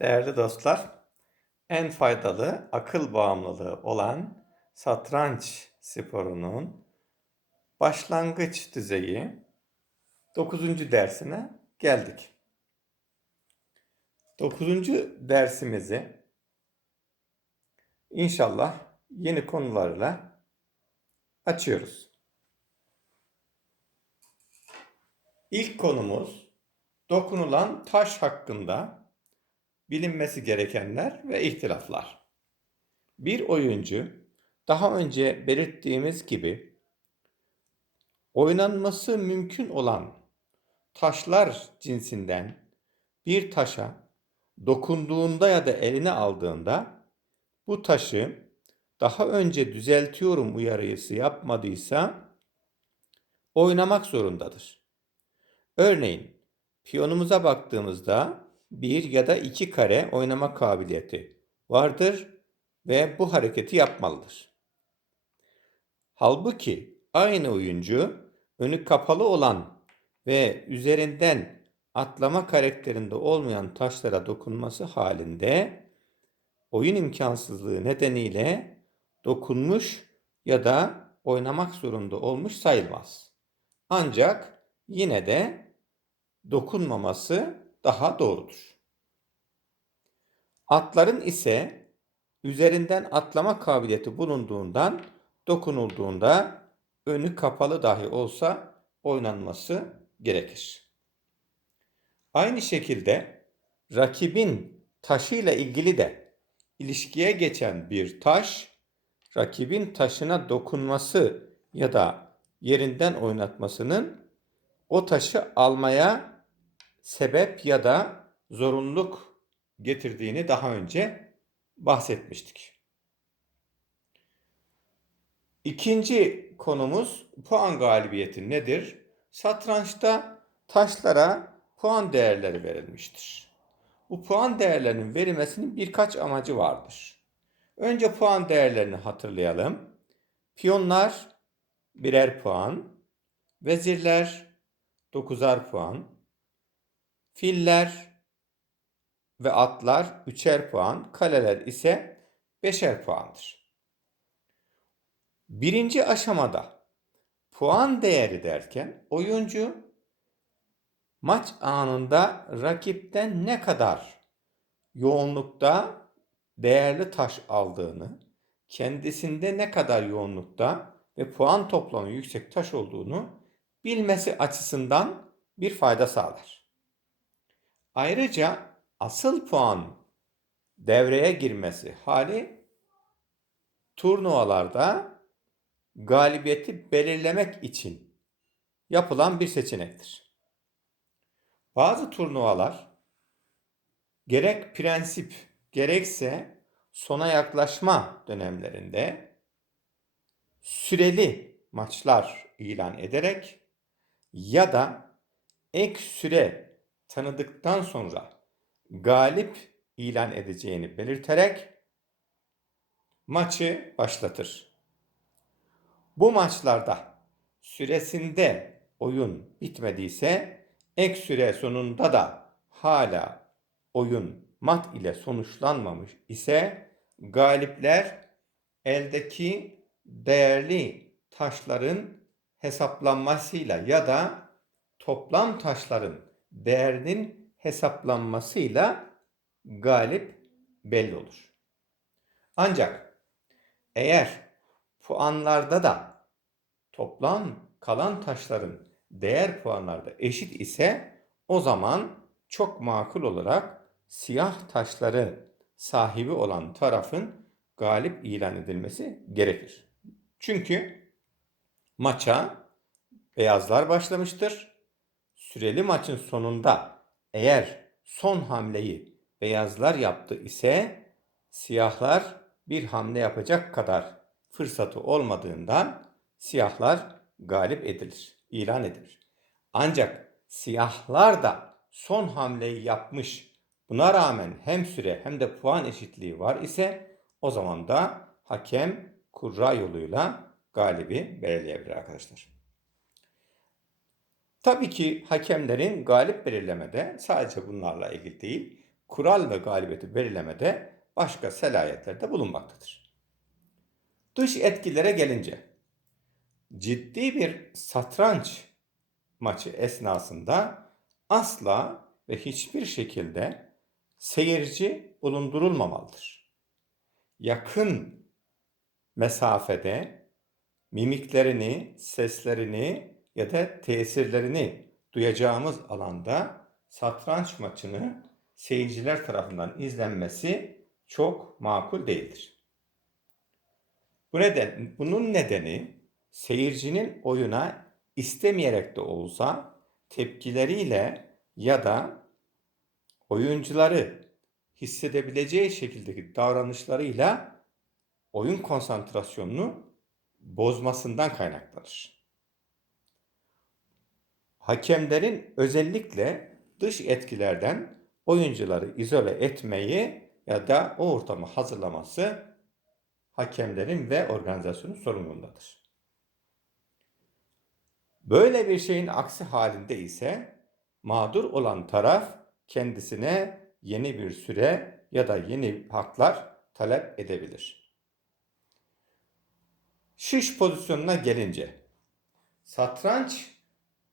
Değerli dostlar, en faydalı akıl bağımlılığı olan satranç sporunun başlangıç düzeyi 9. dersine geldik. 9. dersimizi inşallah yeni konularla açıyoruz. İlk konumuz dokunulan taş hakkında bilinmesi gerekenler ve ihtilaflar. Bir oyuncu daha önce belirttiğimiz gibi oynanması mümkün olan taşlar cinsinden bir taşa dokunduğunda ya da eline aldığında bu taşı daha önce düzeltiyorum uyarısı yapmadıysa oynamak zorundadır. Örneğin piyonumuza baktığımızda bir ya da iki kare oynama kabiliyeti vardır ve bu hareketi yapmalıdır. Halbuki aynı oyuncu önü kapalı olan ve üzerinden atlama karakterinde olmayan taşlara dokunması halinde oyun imkansızlığı nedeniyle dokunmuş ya da oynamak zorunda olmuş sayılmaz. Ancak yine de dokunmaması daha doğrudur. Atların ise üzerinden atlama kabiliyeti bulunduğundan dokunulduğunda önü kapalı dahi olsa oynanması gerekir. Aynı şekilde rakibin taşıyla ilgili de ilişkiye geçen bir taş rakibin taşına dokunması ya da yerinden oynatmasının o taşı almaya sebep ya da zorunluluk getirdiğini daha önce bahsetmiştik. İkinci konumuz puan galibiyeti nedir? Satrançta taşlara puan değerleri verilmiştir. Bu puan değerlerinin verilmesinin birkaç amacı vardır. Önce puan değerlerini hatırlayalım. Piyonlar birer puan, vezirler dokuzar puan, filler ve atlar üçer puan, kaleler ise beşer puandır. Birinci aşamada puan değeri derken oyuncu maç anında rakipten ne kadar yoğunlukta değerli taş aldığını, kendisinde ne kadar yoğunlukta ve puan toplamı yüksek taş olduğunu bilmesi açısından bir fayda sağlar. Ayrıca asıl puan devreye girmesi hali turnuvalarda galibiyeti belirlemek için yapılan bir seçenektir. Bazı turnuvalar gerek prensip gerekse sona yaklaşma dönemlerinde süreli maçlar ilan ederek ya da ek süre tanıdıktan sonra galip ilan edeceğini belirterek maçı başlatır. Bu maçlarda süresinde oyun bitmediyse ek süre sonunda da hala oyun mat ile sonuçlanmamış ise galipler eldeki değerli taşların hesaplanmasıyla ya da toplam taşların değerinin hesaplanmasıyla galip belli olur. Ancak eğer puanlarda da toplam kalan taşların değer puanlarda eşit ise o zaman çok makul olarak siyah taşları sahibi olan tarafın galip ilan edilmesi gerekir. Çünkü maça beyazlar başlamıştır. Süreli maçın sonunda eğer son hamleyi beyazlar yaptı ise siyahlar bir hamle yapacak kadar fırsatı olmadığından siyahlar galip edilir, ilan edilir. Ancak siyahlar da son hamleyi yapmış buna rağmen hem süre hem de puan eşitliği var ise o zaman da hakem kurra yoluyla galibi belirleyebilir arkadaşlar. Tabii ki hakemlerin galip belirlemede sadece bunlarla ilgili değil, kural ve galibiyeti belirlemede başka selahiyetlerde bulunmaktadır. Dış etkilere gelince ciddi bir satranç maçı esnasında asla ve hiçbir şekilde seyirci bulundurulmamalıdır. Yakın mesafede mimiklerini, seslerini ya da tesirlerini duyacağımız alanda satranç maçını seyirciler tarafından izlenmesi çok makul değildir. Bu neden, bunun nedeni seyircinin oyuna istemeyerek de olsa tepkileriyle ya da oyuncuları hissedebileceği şekildeki davranışlarıyla oyun konsantrasyonunu bozmasından kaynaklanır. Hakemlerin özellikle dış etkilerden oyuncuları izole etmeyi ya da o ortamı hazırlaması hakemlerin ve organizasyonun sorumluluğundadır. Böyle bir şeyin aksi halinde ise mağdur olan taraf kendisine yeni bir süre ya da yeni haklar talep edebilir. Şiş pozisyonuna gelince satranç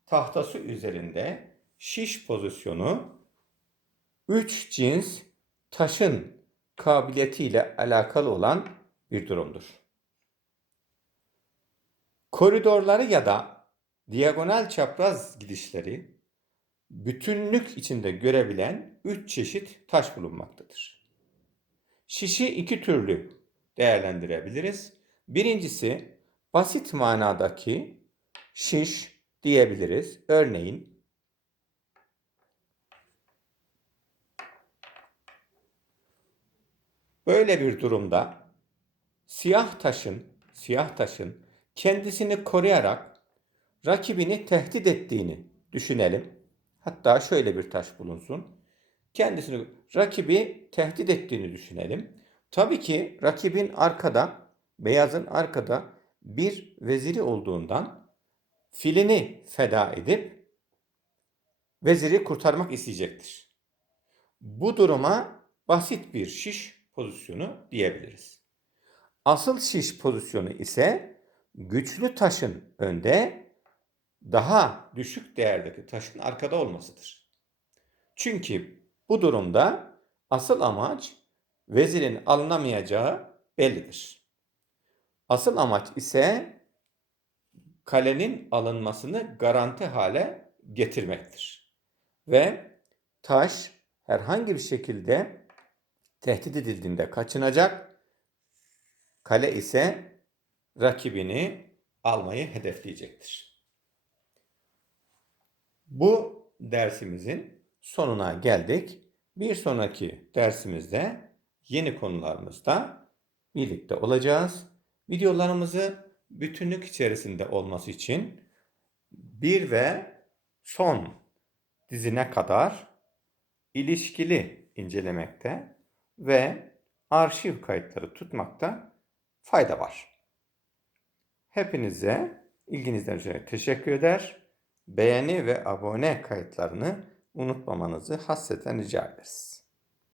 tahtası üzerinde şiş pozisyonu üç cins taşın kabiliyetiyle alakalı olan bir durumdur. Koridorları ya da diagonal çapraz gidişleri bütünlük içinde görebilen üç çeşit taş bulunmaktadır. Şişi iki türlü değerlendirebiliriz. Birincisi basit manadaki şiş diyebiliriz. Örneğin böyle bir durumda siyah taşın siyah taşın kendisini koruyarak rakibini tehdit ettiğini düşünelim. Hatta şöyle bir taş bulunsun. Kendisini rakibi tehdit ettiğini düşünelim. Tabii ki rakibin arkada, beyazın arkada bir veziri olduğundan filini feda edip veziri kurtarmak isteyecektir. Bu duruma basit bir şiş pozisyonu diyebiliriz. Asıl şiş pozisyonu ise güçlü taşın önde, daha düşük değerdeki taşın arkada olmasıdır. Çünkü bu durumda asıl amaç vezirin alınamayacağı bellidir. Asıl amaç ise kalenin alınmasını garanti hale getirmektir. Ve taş herhangi bir şekilde tehdit edildiğinde kaçınacak, kale ise rakibini almayı hedefleyecektir. Bu dersimizin sonuna geldik. Bir sonraki dersimizde yeni konularımızda birlikte olacağız. Videolarımızı bütünlük içerisinde olması için bir ve son dizine kadar ilişkili incelemekte ve arşiv kayıtları tutmakta fayda var. Hepinize ilginizden dolayı teşekkür eder. Beğeni ve abone kayıtlarını unutmamanızı hasreten rica ederiz.